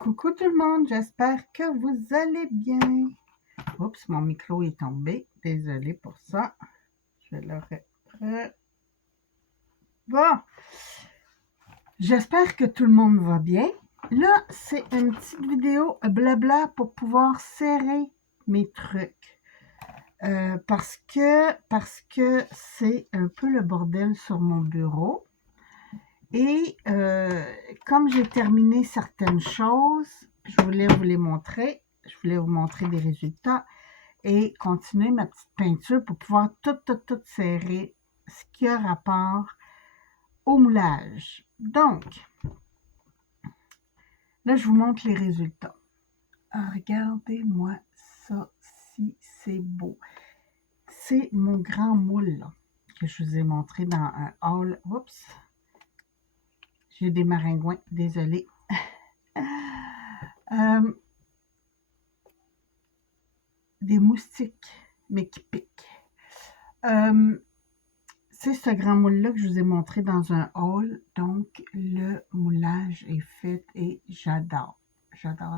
Coucou tout le monde, j'espère que vous allez bien. Oups, mon micro est tombé. Désolée pour ça. Je le Bon, j'espère que tout le monde va bien. Là, c'est une petite vidéo blabla pour pouvoir serrer mes trucs. Parce que c'est un peu le bordel sur mon bureau. Et comme j'ai terminé certaines choses, je voulais vous les montrer. Je voulais vous montrer des résultats et continuer ma petite peinture pour pouvoir tout serrer ce qui a rapport au moulage. Donc, là, je vous montre les résultats. Regardez-moi ça, si c'est beau. C'est mon grand moule là, que je vous ai montré dans un haul. Oups, j'ai des maringouins, désolé. Des moustiques, mais qui piquent. C'est ce grand moule-là que je vous ai montré dans un haul. Donc, le moulage est fait et j'adore. J'adore.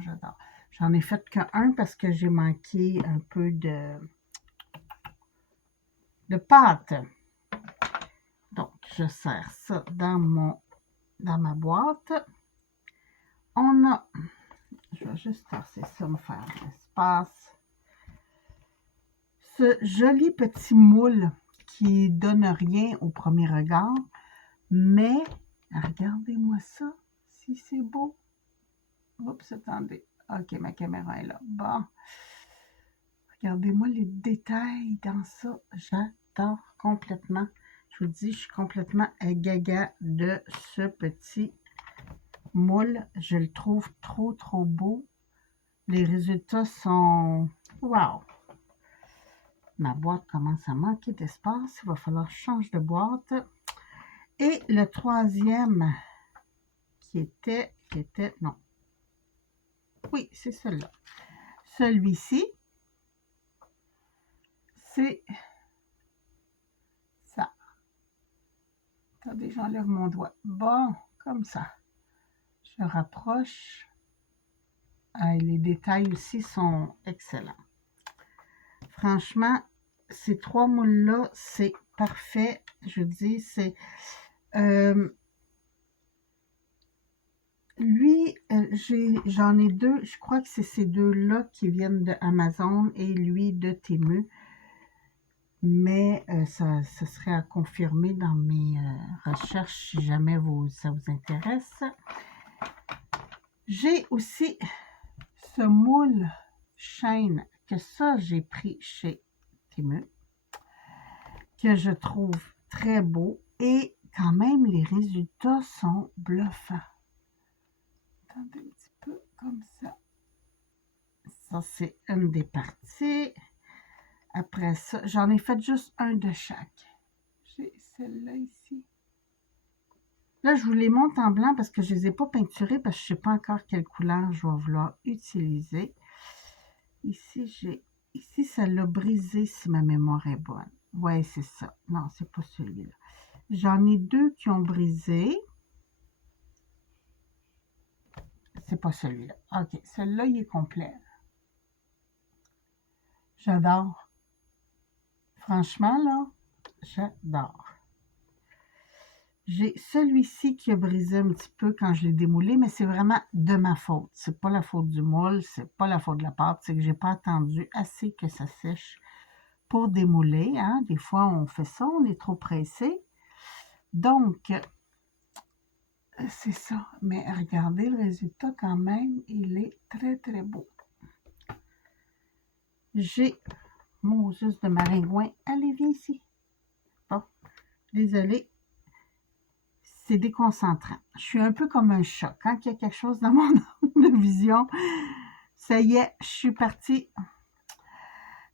J'en ai fait qu'un parce que j'ai manqué un peu de pâte. Donc, je sers ça dans ma boîte. On a, je vais juste tasser ça, me faire un espace. Ce joli petit moule qui donne rien au premier regard, mais regardez-moi ça, si c'est beau. Oups, attendez. Ok, ma caméra est là. Bon. Regardez-moi les détails dans ça. J'adore complètement. Je vous dis, je suis complètement gaga de ce petit moule. Je le trouve trop beau. Les résultats sont... Wow! Ma boîte commence à manquer d'espace. Il va falloir que je change de boîte. Et le troisième qui était... Non. Oui, c'est celui-là. Celui-ci, c'est ça. Attendez, j'enlève mon doigt. Bon, comme ça. Je rapproche. Ah, les détails aussi sont excellents. Franchement, ces trois moules-là, c'est parfait. Je dis, c'est... lui, j'en ai deux. Je crois que c'est ces deux-là qui viennent de Amazon et lui de Temu. Mais ça serait à confirmer dans mes recherches si jamais ça vous intéresse. J'ai aussi ce moule chaîne que ça, j'ai pris chez Temu, que je trouve très beau et quand même, les résultats sont bluffants. Attendez un petit peu comme ça. Ça, c'est une des parties. Après ça, j'en ai fait juste un de chaque. J'ai celle-là ici. Là, je vous les montre en blanc parce que je ne les ai pas peinturés parce que je ne sais pas encore quelle couleur je vais vouloir utiliser. Ici, ça l'a brisé si ma mémoire est bonne. Ouais, c'est ça. Non, c'est pas celui-là. J'en ai deux qui ont brisé. C'est pas celui-là. OK, celui-là, il est complet. J'adore. Franchement, là, j'adore. J'ai celui-ci qui a brisé un petit peu quand je l'ai démoulé, mais c'est vraiment de ma faute. C'est pas la faute du moule, c'est pas la faute de la pâte, c'est que j'ai pas attendu assez que ça sèche pour démouler. Hein? Des fois, on fait ça, on est trop pressé. Donc, c'est ça. Mais regardez le résultat quand même, il est très beau. J'ai mon juste de maringouin. Allez, viens ici. Bon, désolée. C'est déconcentrant. Je suis un peu comme un chat. Quand il y a quelque chose dans mon de vision, ça y est, je suis partie.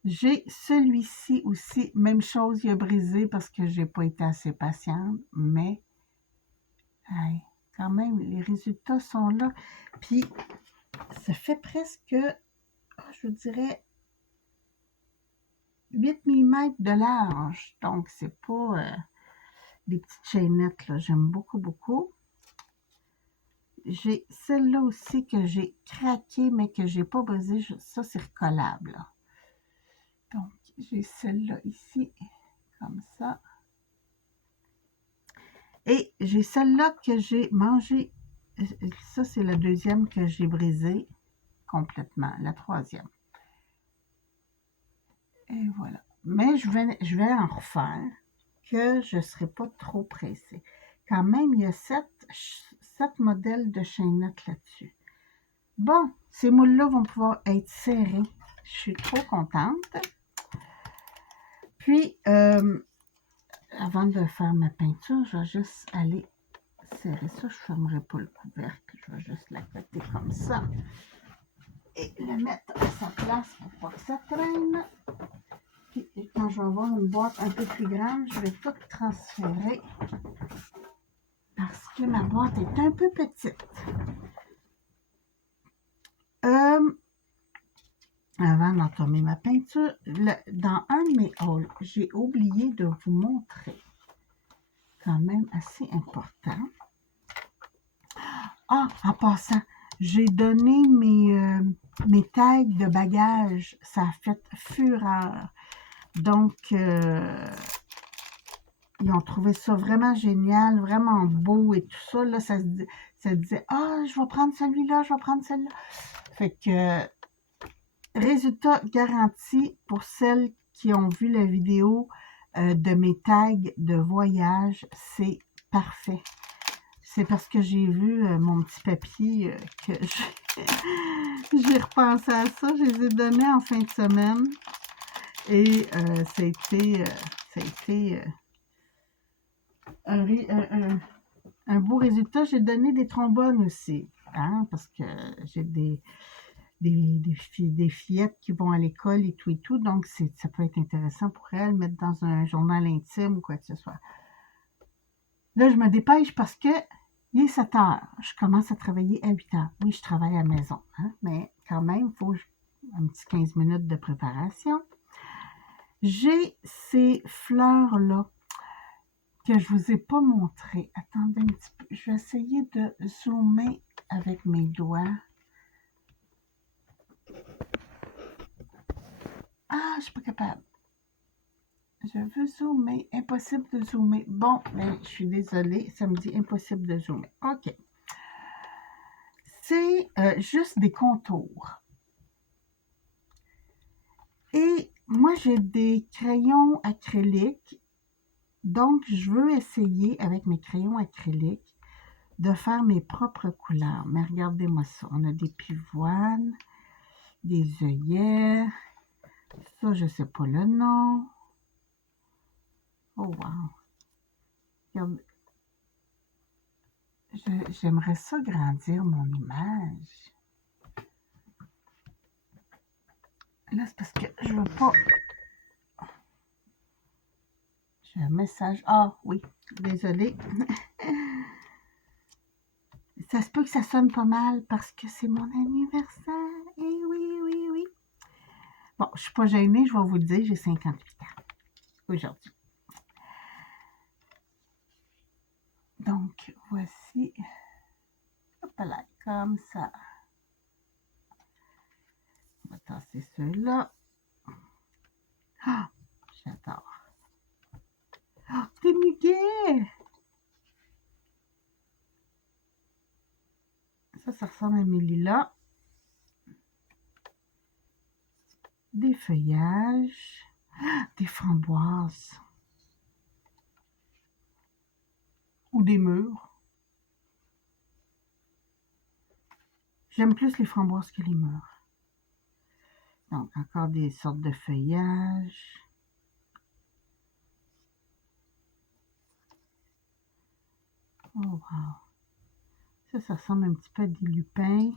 J'ai celui-ci aussi, même chose, il a brisé parce que j'ai pas été assez patiente, mais quand même, les résultats sont là. Puis, ça fait presque, je vous dirais, 8 mm de large. Donc, c'est pas des petites chaînettes, là. J'aime beaucoup. j'ai celle-là aussi que j'ai craqué, mais que j'ai pas brisé. Ça, c'est recollable, là. Donc, j'ai celle-là ici, comme ça. Et j'ai celle-là que j'ai mangée. Ça, c'est la deuxième que j'ai brisée complètement. La troisième. Et voilà. Mais je vais en refaire, que je ne serai pas trop pressée. Quand même, il y a 7 modèles de chaînettes là-dessus. Bon, ces moules-là vont pouvoir être serrés. Je suis trop contente. Puis, avant de faire ma peinture, je vais juste aller serrer ça. Je ne fermerai pas le couvercle. Je vais juste l'accoter comme ça. Et le mettre à sa place pour pas que ça traîne. Puis, quand je vais avoir une boîte un peu plus grande, je vais tout transférer parce que ma boîte est un peu petite. Avant d'entamer ma peinture, dans un de mes hauls, j'ai oublié de vous montrer, quand même assez important. Ah, en passant, j'ai donné mes tags de bagages. Ça a fait fureur. Donc, ils ont trouvé ça vraiment génial, vraiment beau et tout ça. Là, ça disait, ah, je vais prendre celui-là, je vais prendre celui-là. Fait que, résultat garanti pour celles qui ont vu la vidéo de mes tags de voyage, c'est parfait. C'est parce que j'ai vu mon petit papier que j'ai repensé à ça. Je les ai donnés en fin de semaine. Et ça a été un beau résultat. J'ai donné des trombones aussi, hein, parce que j'ai des fillettes qui vont à l'école et tout. Donc, ça peut être intéressant pour elles, mettre dans un journal intime ou quoi que ce soit. Là, je me dépêche parce que il est 7 heures. Je commence à travailler à 8 heures. Oui, je travaille à la maison, hein, mais quand même, il faut un petit 15 minutes de préparation. J'ai ces fleurs-là que je ne vous ai pas montrées. Attendez un petit peu. Je vais essayer de zoomer avec mes doigts. Ah, je ne suis pas capable. Je veux zoomer. Impossible de zoomer. Bon, ben, je suis désolée. Ça me dit impossible de zoomer. OK. C'est juste des contours. Et moi, j'ai des crayons acryliques. Donc, je veux essayer avec mes crayons acryliques de faire mes propres couleurs. Mais regardez-moi ça. On a des pivoines, des œillets. Ça, je ne sais pas le nom. Oh, wow. Regardez. J'aimerais ça grandir mon image. Là, c'est parce que je veux pas... J'ai un message. Ah, oui. Désolée. Ça se peut que ça sonne pas mal parce que c'est mon anniversaire. Eh oui, oui, oui. Bon, je ne suis pas gênée, je vais vous le dire, j'ai 58 ans aujourd'hui. Donc, voici. Hop là, comme ça. On va tasser ceux-là. Ah, j'adore. Ah, des muguets! Ça ressemble à mes lilas. Des feuillages. Ah, des framboises. Ou des mûres. J'aime plus les framboises que les mûres. Donc, encore des sortes de feuillages. Oh, wow. Ça ressemble un petit peu à des lupins.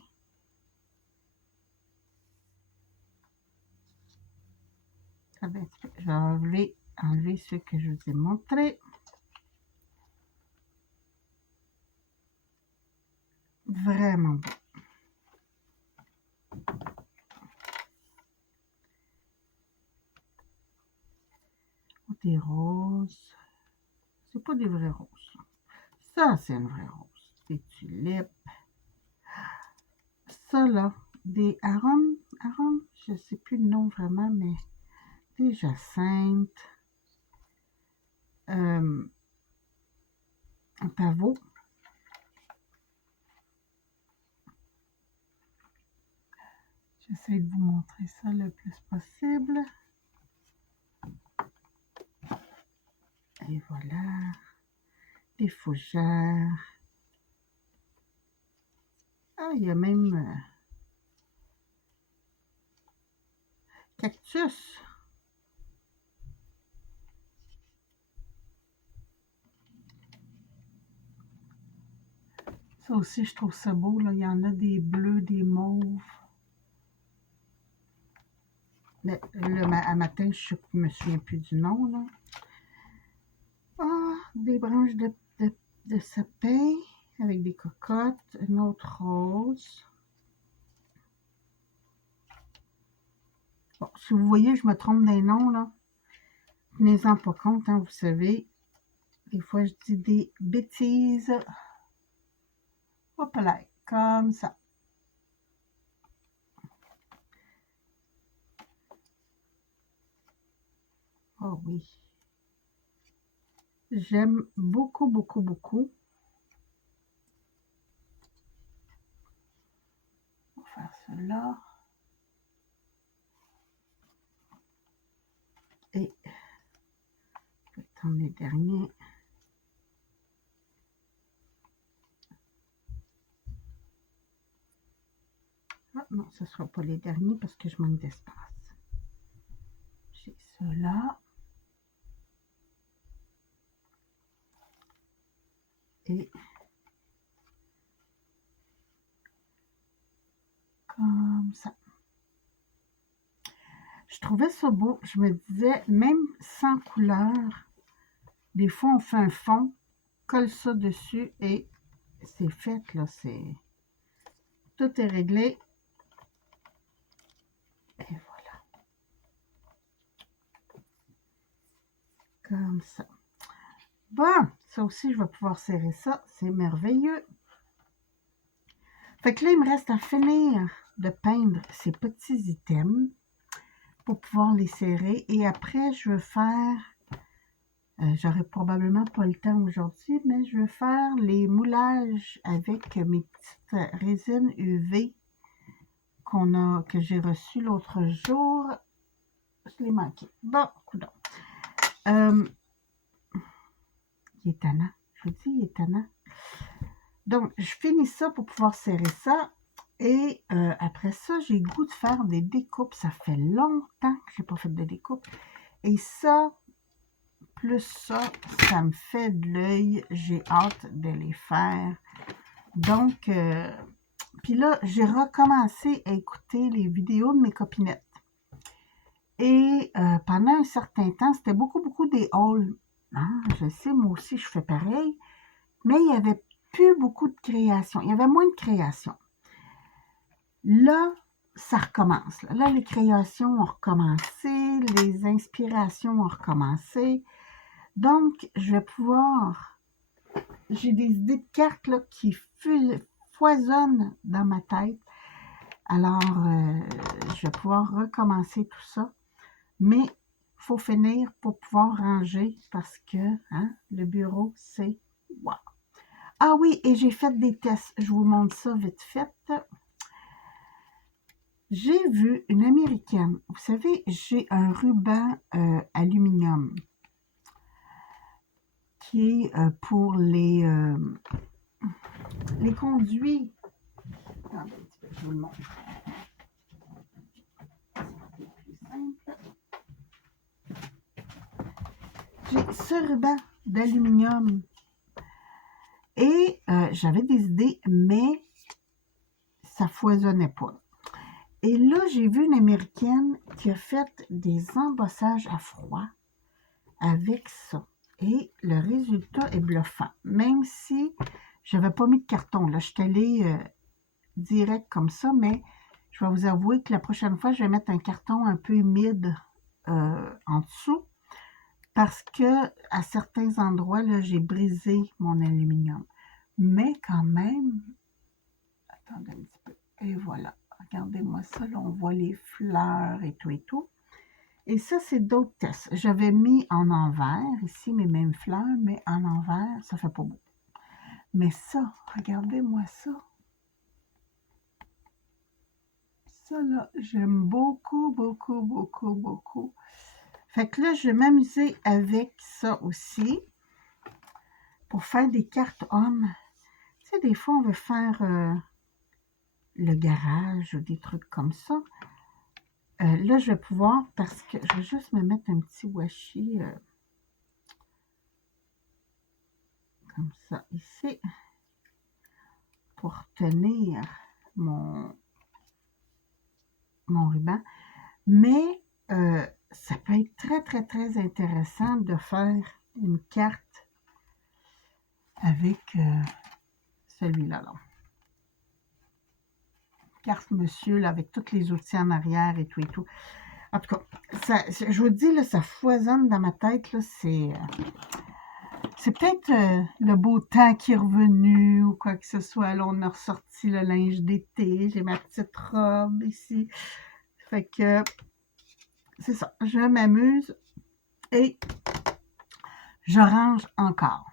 Je vais enlever ceux que je vous ai montrés. Vraiment beau. Des roses. C'est pas des vraies roses. Ça, c'est une vraie rose. Des tulipes. ça là, des arômes, je sais plus le nom vraiment, mais des jacinthes, un pavot. J'essaie de vous montrer ça le plus possible. Et voilà, des fougères. Ah, il y a même cactus. Ça aussi, je trouve ça beau. Là. Il y en a des bleus, des mauves. Mais à matin, je ne me souviens plus du nom. Là. Ah, des branches de sapin avec des cocottes. Une autre rose. Bon, si vous voyez, je me trompe des noms. Là. Tenez-en pas compte, hein, vous savez. Des fois, je dis des bêtises. Hop là, comme ça. Oh oui. J'aime beaucoup, beaucoup, beaucoup. On va faire cela. Et je vais attendre les derniers. Ah non, ce ne sera pas les derniers parce que je manque d'espace. J'ai cela. Et comme ça. Je trouvais ça beau. Je me disais, même sans couleur, des fois on fait un fond, colle ça dessus et c'est fait là. Tout est réglé. Et voilà. Comme ça. Bon, ça aussi, je vais pouvoir serrer ça. C'est merveilleux. Fait que là, il me reste à finir de peindre ces petits items pour pouvoir les serrer. Et après, je vais faire... j'aurai probablement pas le temps aujourd'hui, mais je vais faire les moulages avec mes petites résines UV que j'ai reçues l'autre jour. Je l'ai manqué. Bon, coudonc. Il est tannant. Je vous dis, il est tannant. Donc, je finis ça pour pouvoir serrer ça. Et après ça, j'ai le goût de faire des découpes. Ça fait longtemps que je n'ai pas fait de découpe. Et ça, plus ça, ça me fait de l'œil. J'ai hâte de les faire. Donc, puis là, j'ai recommencé à écouter les vidéos de mes copinettes. Et pendant un certain temps, c'était beaucoup des hauls. Ah, je sais, moi aussi, je fais pareil. Mais il n'y avait plus beaucoup de création. Il y avait moins de création. Là, ça recommence. Là, les créations ont recommencé, les inspirations ont recommencé. Donc, je vais pouvoir... J'ai des idées de cartes là, qui foisonnent dans ma tête. Alors, je vais pouvoir recommencer tout ça. Mais il faut finir pour pouvoir ranger parce que hein, le bureau, c'est... Wow! Ah oui, et j'ai fait des tests. Je vous montre ça vite fait. J'ai vu une américaine. Vous savez, j'ai un ruban aluminium qui est pour les conduits. Attendez un petit peu, je vous le montre. J'ai ce ruban d'aluminium et j'avais des idées, mais ça foisonnait pas. Et là, j'ai vu une américaine qui a fait des embossages à froid avec ça. Et le résultat est bluffant. Même si je n'avais pas mis de carton. Là, je suis allée direct comme ça, mais je vais vous avouer que la prochaine fois, je vais mettre un carton un peu humide en dessous parce que à certains endroits, là, j'ai brisé mon aluminium. Mais quand même, attendez un petit peu. Et voilà, regardez-moi ça, là, on voit les fleurs et tout et tout. Et ça, c'est d'autres tests. J'avais mis en envers, ici, mes mêmes fleurs, mais en envers, ça fait pas beau. Mais ça, regardez-moi ça. Ça, là, j'aime beaucoup, beaucoup, beaucoup, beaucoup. Fait que là, je vais m'amuser avec ça aussi pour faire des cartes hommes. Tu sais, des fois, on veut faire le garage ou des trucs comme ça. Là, je vais pouvoir, parce que je vais juste me mettre un petit washi comme ça ici pour tenir mon ruban. Mais ça peut être très, très, très intéressant de faire une carte avec celui-là. Là. Carte monsieur, là, avec tous les outils en arrière et tout et tout. En tout cas, ça, je vous dis, là, ça foisonne dans ma tête. C'est peut-être le beau temps qui est revenu ou quoi que ce soit. Là, on a ressorti le linge d'été. J'ai ma petite robe ici. Fait que c'est ça. Je m'amuse et je range encore.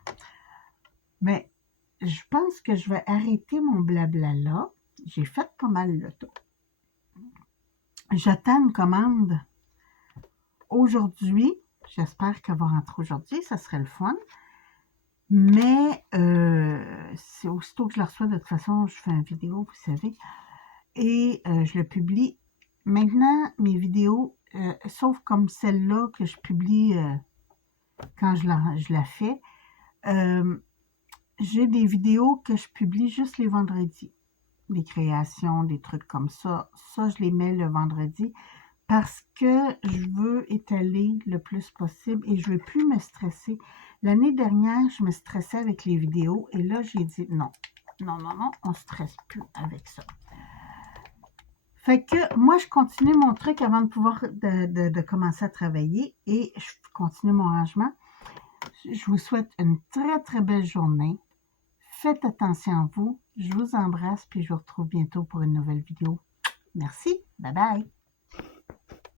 Mais je pense que je vais arrêter mon blabla là. J'ai fait pas mal le tour. J'attends une commande aujourd'hui. J'espère qu'elle va rentrer aujourd'hui. Ça serait le fun. Mais c'est aussitôt que je la reçois, de toute façon, je fais une vidéo, vous savez. Et je le publie. Maintenant, mes vidéos, sauf comme celle-là que je publie quand je la fais, j'ai des vidéos que je publie juste les vendredis. Des créations, des trucs comme ça. Ça, je les mets le vendredi parce que je veux étaler le plus possible et je ne veux plus me stresser. L'année dernière, je me stressais avec les vidéos et là, j'ai dit non, non, non, non, on ne stresse plus avec ça. Fait que moi, je continue mon truc avant de pouvoir de commencer à travailler et je continue mon rangement. Je vous souhaite une très, très belle journée. Faites attention à vous. Je vous embrasse puis je vous retrouve bientôt pour une nouvelle vidéo. Merci. Bye bye.